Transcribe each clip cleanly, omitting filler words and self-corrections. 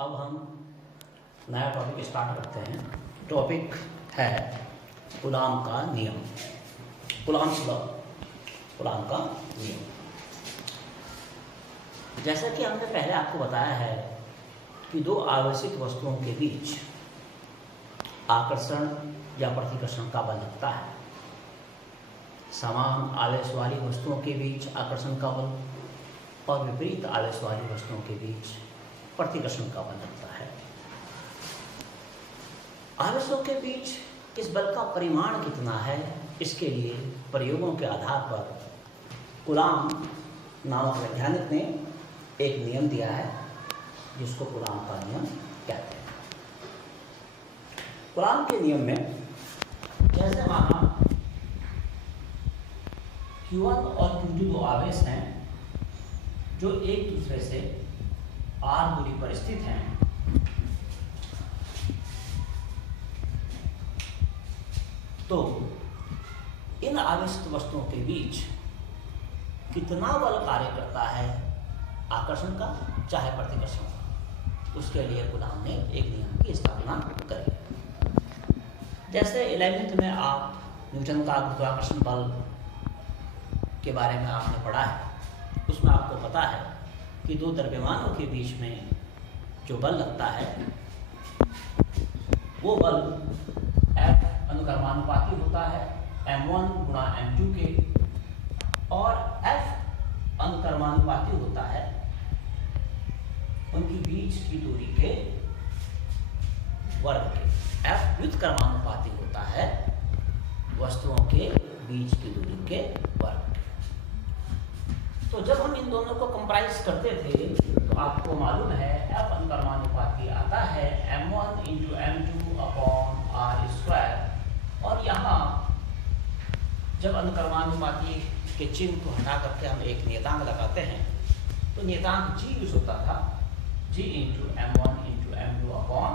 अब हम नया टॉपिक स्टार्ट करते हैं। टॉपिक है कूलॉम का नियम, कूलॉम्स लॉ, कूलॉम का नियम। जैसा कि हमने पहले आपको बताया है कि दो आवेशित वस्तुओं के बीच आकर्षण या प्रतिकर्षण का बल लगता है। समान आवेश वाली वस्तुओं के बीच आकर्षण का बल और विपरीत आवेश वाली वस्तुओं के बीच प्रतिकर्षण का बल लगता है। आवेशों के बीच इस बल का परिमाण कितना है, इसके लिए प्रयोगों के आधार पर कूलॉम नामक वैज्ञानिक ने एक नियम दिया है जिसको कूलॉम का नियम कहते हैं। कूलॉम के नियम में जैसे माना Q1 और Q2 दो आवेश हैं जो एक दूसरे से r दूरी पर स्थित हैं। तो इन आवेशित वस्तुओं के बीच कितना बल कार्य करता है, आकर्षण का चाहे प्रतिकर्षण का, उसके लिए कूलॉम ने एक नियम की स्थापना करी। जैसे 11वीं में आप न्यूटन का गुरुत्वाकर्षण बल के बारे में आपने पढ़ा है, उसमें आपको पता है कि दो द्रव्यमानों के बीच में जो बल लगता है वो बल F अनुक्रमानुपाती होता है m1 गुणा m2 के, और F अनुक्रमानुपाती होता है उनकी बीच की दूरी के वर्ग के। F व्युत्क्रमानुपाती होता है वस्तुओं के बीच की दूरी के वर्ग। तो जब हम इन दोनों को कंप्राइज करते थे तो आपको मालूम है F अनुक्रमानुपाती आता है m1 into m2 upon r square, और यहाँ जब अनुक्रमानुपाती के चिन्ह को हटा करके हम एक नियतांक लगाते हैं तो नियतांक g यूज होता था, g into m1 into m2 upon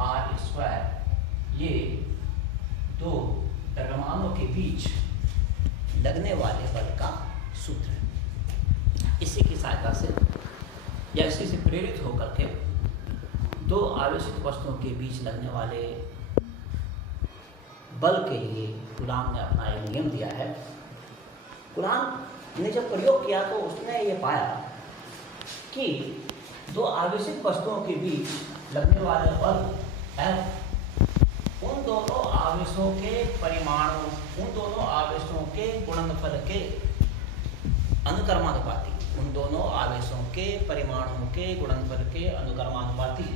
r square. ये दो द्रव्यमानों के बीच लगने वाले बल का सूत्र है। इसी की सहायता से या इसी से प्रेरित होकर के दो आवेशित वस्तुओं के बीच लगने वाले बल के लिए कूलॉम ने अपना एक नियम दिया है। कूलॉम ने जब प्रयोग किया तो उसने ये पाया कि दो आवेशित वस्तुओं के बीच लगने वाले बल F उन दोनों आवेशों के परिमाणों, उन दोनों आवेशों के गुणनफल के अनुक्रमानुपाती, उन दोनों आवेशों के परिमाणों के गुणनफल के अनुक्रमानुपाती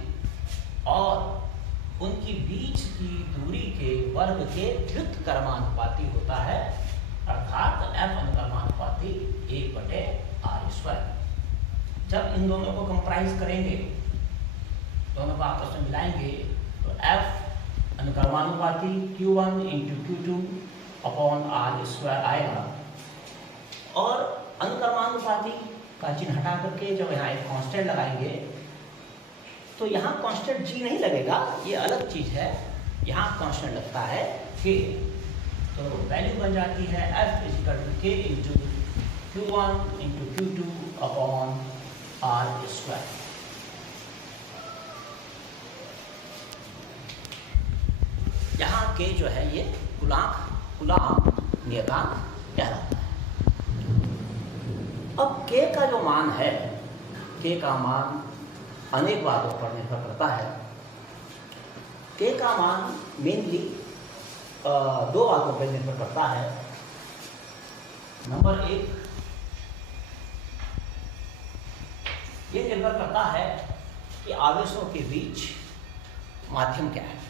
और उनकी बीच की दूरी के वर्ग के व्युत्क्रमानुपाती होता है, अर्थात F अनुक्रमानुपाती 1/r²। जब इन दोनों को कंप्राइज करेंगे, दोनों को आपस में मिलाएंगे तो F अनुक्रमानुपाती Q1 into Q2 upon r² आएगा, और अनुक्रमानुपाती का चिन्ह हटा करके जब यहाँ एक कांस्टेंट लगाएंगे तो यहाँ कांस्टेंट g नहीं लगेगा, ये अलग चीज है। यहाँ कांस्टेंट लगता है k, तो वैल्यू बन जाती है F equal to k into Q1 into Q2 upon r²। यहाँ k जो है ये कूलॉम नियतांक कहलाता है। अब k का जो मान है, k का मान अनेक बातों पर निर्भर करता है। k का मान मेनली दो बातों पर निर्भर करता है। नंबर एक, ये निर्भर करता है कि आवेशों के बीच माध्यम क्या है।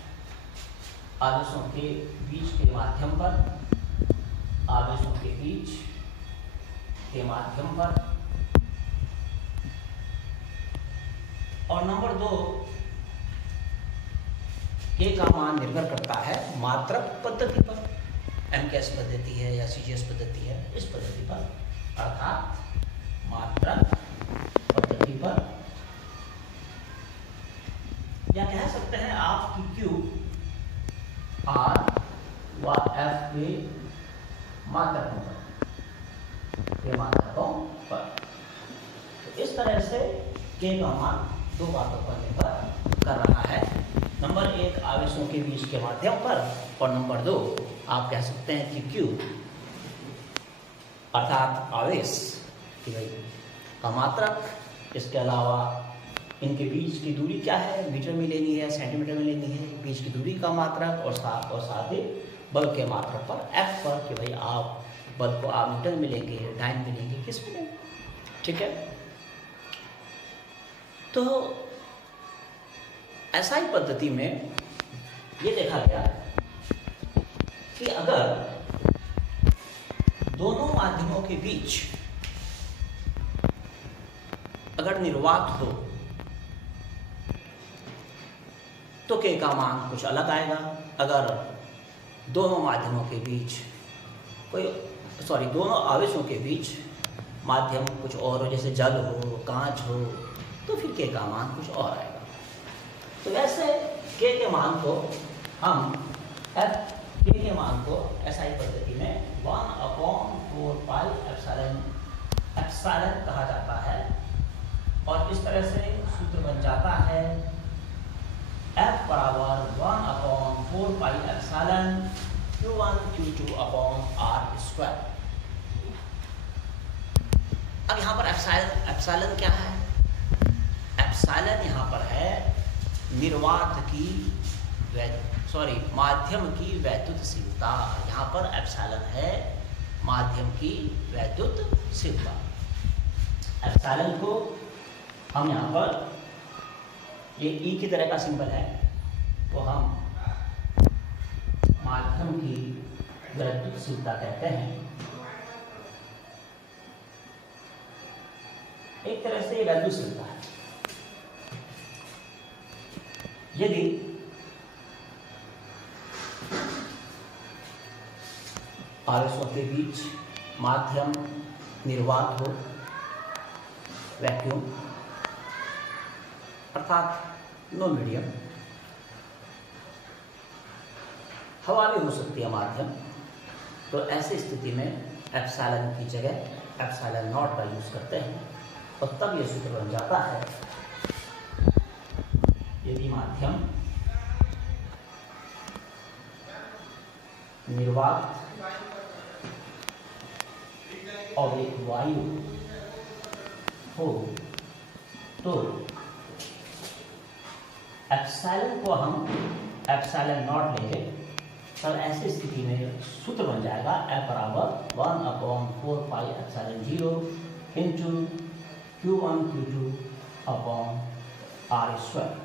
आवेशों के बीच के माध्यम पर, आवेशों के बीच के माध्यम पर, और नंबर दो, k का मान निर्भर करता है मात्रक पद्धति पर, MKS पद्धति है या CGS पद्धति है, इस पद्धति पर, अर्थात मात्रक पद्धति पर, या कह सकते हैं आप कि Q R व F के मात्रकों पर, तो इस तरह से k का मान दो बातों पर निर्भर कर रहा है। नंबर एक, आवेशों के बीच के माध्यम पर, और नंबर दो, आप कह सकते हैं कि क्यू अर्थात आवेश कि भाई का मात्रक, इसके अलावा इनके बीच की दूरी क्या है, मीटर में लेनी है, सेंटीमीटर में लेनी है, बीच की दूरी का मात्रक, और साथ ही बल के मात्रक पर एफ पर कि भाई आप बल को आप मीटर में लेंगे, टाइम में लेंगे, किस में लेंगे। ठीक है, तो एसआई पद्धति में ये देखा गया कि अगर दोनों माध्यमों के बीच अगर निर्वात हो तो के का मान कुछ अलग आएगा। अगर दोनों माध्यमों के बीच दोनों आवेशों के बीच माध्यम कुछ और हो, जैसे जल हो, कांच हो, तो फिर के का मान कुछ और आएगा। तो वैसे के मान को हम के मान को एसआई पद्धति में 1/4 पाई एप्सिलॉन कहा जाता है, और इस तरह से सूत्र बन जाता है F बराबर 1/4 pi epsilon Q1 Q2 upon R square. अब यहाँ पर एप्सिलॉन क्या है? एप्सिलॉन यहाँ पर है माध्यम की वैद्युतशीलता। यहाँ पर एप्सिलॉन है माध्यम की वैद्युतशीलता। एप्सिलॉन को हम यहाँ पर ये ई की तरह का सिंबल है, तो हम माध्यम की वैद्युतशीलता कहते हैं। एक तरह से वैद्युतशीलता है। यदि आवेशों के बीच माध्यम निर्वात हो, वैक्यूम अर्थात नो मीडियम, हवा भी हो सकती है माध्यम, तो ऐसी स्थिति में एप्सिलॉन की जगह एप्सिलॉन नॉट का यूज करते हैं, और तब यह सूत्र बन जाता है यदि माध्यम निर्वात और एक वायु हो तो एप्सिलॉन को हम एप्सिलॉन नॉट लेंगे, तब ऐसी स्थिति में सूत्र बन जाएगा F बराबर 1/4 pi epsilon 0 into Q1 Q2 upon R square.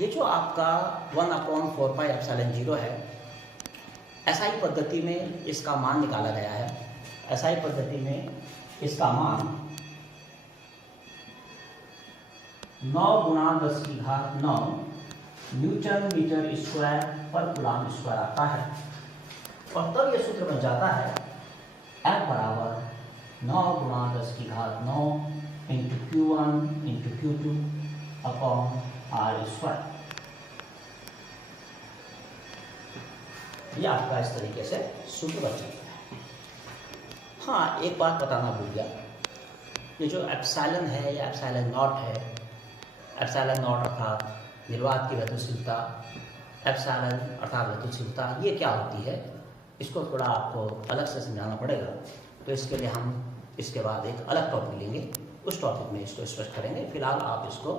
ये जो आपका 1/4 पाई एप्सिलॉन 0 है, एसआई पद्धति में इसका मान निकाला गया है। एसआई पद्धति में इसका मान 9 × 10⁹ न्यूटन मीटर स्क्वायर पर कूलम स्क्वायर आता है, और तब यह सूत्र बन जाता है F बराबर 9 × 10⁹ into Q1 into Q2 upon R square. यह आपका इस तरीके से सूत्र बन जाता है। हाँ, एक बात बताना भूल गया, ये जो एप्सिलॉन है या एप्सिलॉन नॉट है, एप्सिलॉन नॉट अर्थात निर्वात की वैद्युतशीलता, एप्सिलॉन अर्थात वैद्युतशीलता, ये क्या होती है, इसको थोड़ा आपको अलग से समझाना पड़ेगा। तो इसके लिए हम इसके बाद एक अलग टॉपिक लेंगे, उस टॉपिक में इसको स्पष्ट करेंगे। फिलहाल आप इसको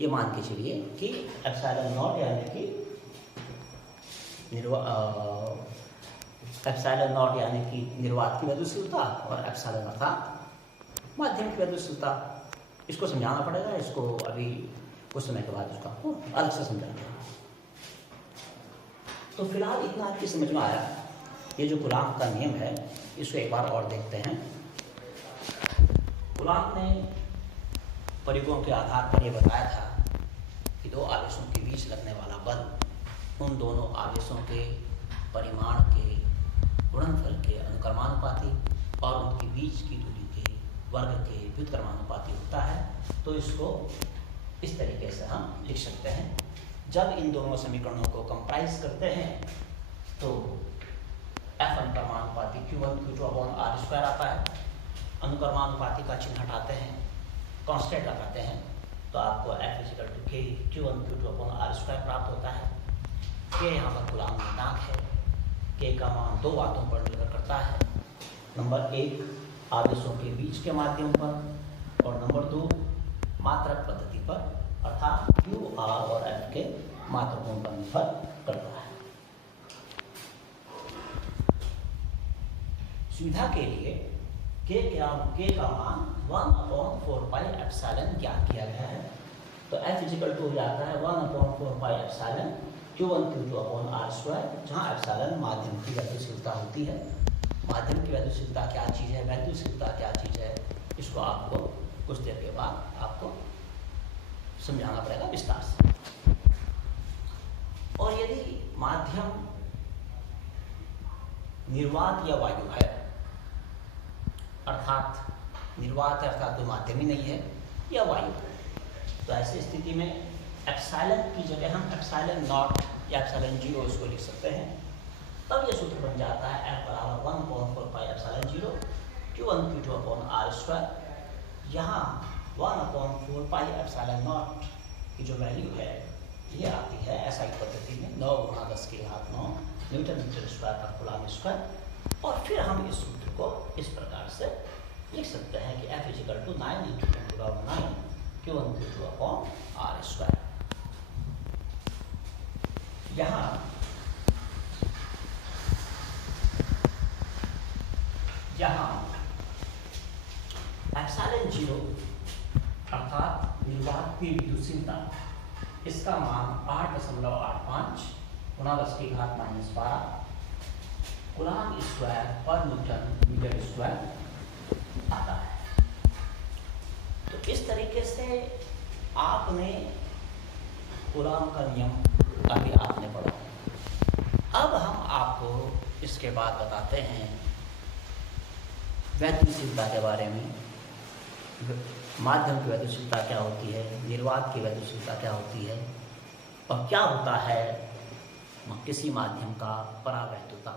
ये मान के चलिए कि एप्सिलॉन नॉट यानी कि एप्सिलॉन नॉट यानी कि निर्वात की वैद्युतशीलता, और एप्सिलॉन अर्थात माध्यम की वैद्युतशीलता, इसको समझाना पड़ेगा। इसको अभी कुछ समय के बाद इसको आपको अलग से समझाना। तो फिलहाल इतना आपकी समझ में आया। ये जो कूलॉम का नियम है, इसको एक बार और देखते हैं। कूलॉम ने परिगुण के आधार पर यह बताया था कि दो आवेशों के बीच लगने वाला बल उन दोनों आवेशों के परिमाण के गुणनफल के अनुक्रमानुपाती और उनके बीच की दूरी के वर्ग के व्युत्क्रमानुपाती होता है। तो इसको इस तरीके से हम लिख सकते हैं। जब इन दोनों समीकरणों को कंप्राइज करते हैं तो F Q1 Q2 upon R square आता है। अनुक्रमानुपाती का चिन्ह हटाते हैं, कांस्टेंट लगाते हैं, तो आपको F इज इक्वल टू के Q1 Q2 upon R square प्राप्त होता है। के यहाँ पर कूलाम गुणांक है। के का मान दो बातों पर निर्भर करता है। नंबर एक, आवेशों के बीच के माध्यम पर, और नंबर दो, मात्रक पद्धति पर, अर्थात Q, R और F के मात्रकों पर निर्भर करता है। सुविधा के लिए के का मान 1/4πε ज्ञात किया गया है, तो F इज इक्वल टू हो जाता है 1/4πε Q1 Q2 upon R square, जहाँ एप्सिलॉन माध्यम की गतिशीलता होती है। माध्यम की गतिशीलता क्या चीज़ है, गतिशीलता क्या चीज़ है, इसको आपको कुछ देर के बाद आपको समझाना पड़ेगा विस्तार से। और यदि माध्यम निर्वात या वायु है, अर्थात निर्वात है अर्थात कोई माध्यम ही नहीं है, या वायु है, तो ऐसी स्थिति में एप्सिलॉन की जगह हम एप्सिलॉन नॉट या एप्सिलॉन 0 इसको लिख सकते हैं। तब ये सूत्र बन जाता है F बराबर 1/4πε0 Q1 Q2 upon R square. यहाँ 1/4πε0 की जो वैल्यू है ये आती है SI पद्धति में 9 × 10⁹ न्यूटन मीटर स्क्वायर पर कूलाम स्क्वायर। और फिर हम इस सूत्र को इस प्रकार से लिख सकते हैं कि F is equal to 9 × 10⁹ Q1 Q2 upon R square. यहाँ एप्सिलॉन 0 अर्थात निर्वात की विद्युतशीलता, इसका मान 8.85 × 10⁻12 कूलाम स्क्वायर पर न्यूटन मीटर स्क्वायर आता है। तो इस तरीके से आपने कूलाम का नियम अभी आपने पढ़ा। अब हम आपको इसके बाद बताते हैं गतिशीलता के बारे में। माध्यम की गतिशीलता क्या होती है, निर्वात की गतिशीलता क्या होती है, और क्या होता है किसी माध्यम का परावैद्युता।